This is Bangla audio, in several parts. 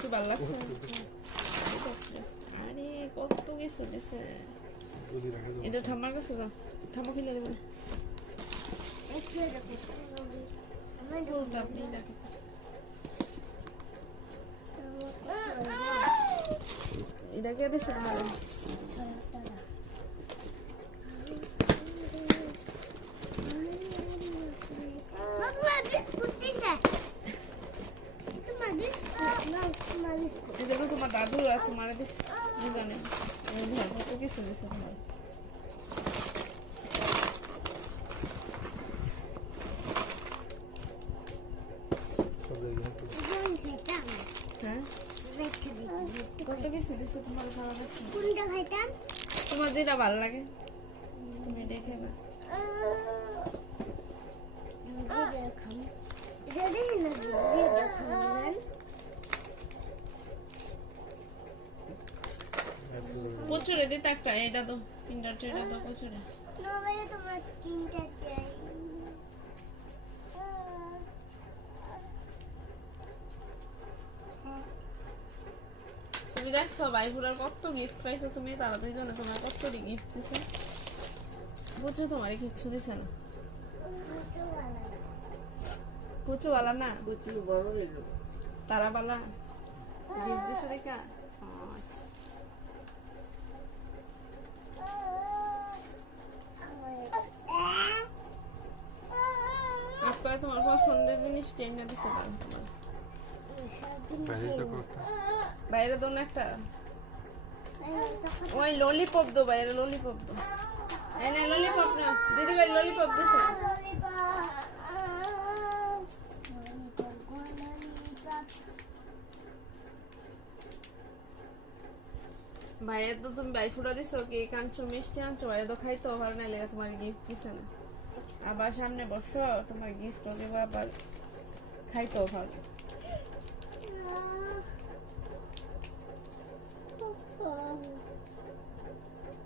কি ভালো লাগছে? আরে কত কিছু দিছে। এটা ঠাম্মার কাছে যাও, ঠাম্মা খেলে দেবে। আপনি দেখেন এটা কে দিছে তোমার? এটা তো তোমার দাদু আর তোমার দিস জানে কত কিছু দিছে তোমার। হ্যাঁ কত কিছু দিছে তোমার ভালো লাগছে? কোনটা খাইতাম? তোমার যেটা ভালো লাগে তুমি এটাই খাইবা। প্রচুরে দিতে একটা এটা তো তিনটা এটা তো প্রচুরে। তোমার তিনটা চাই। তুমি দেখছো ভাইফুরার কত গিফট পাইছো তুমি, তারা দুইজনে তোমার কত গিফট দিছে। বুঝছো তোমার কিচ্ছু দিছে না, পুচু বালা না, প্রচুর বড় হইলো। তারা বালা গিফট দিছে দেখা। আচ্ছা আপনার তোমার পছন্দের জিনিস টেনে দিছে কারণ তোমার বাইরে দো না একটা ওই ললিপপ দো, বাইরে ললিপপ দো। এই না ললিপপ না দিদি ভাই, ললিপপ দিছে। ভাইয়ের তো তুমি ভাইফুরা দিছো, কেক আনছো, মিষ্টি আনছো, ভাইয়া তো খাইতো ভালো না লেগে তোমার গিফট দিছে না। আবার সামনে বসো, তোমার গিফট দেবো, আবার খাইতো ভালো।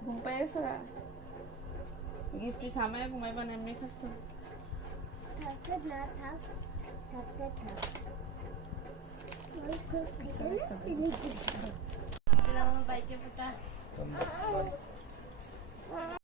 ঘুম পাই গেছো না? গিফট সামায় ঘুমাইবা না এমনি থাকতো? থাকতে না থাক, থাকতে থাক। বাইকে ফুটা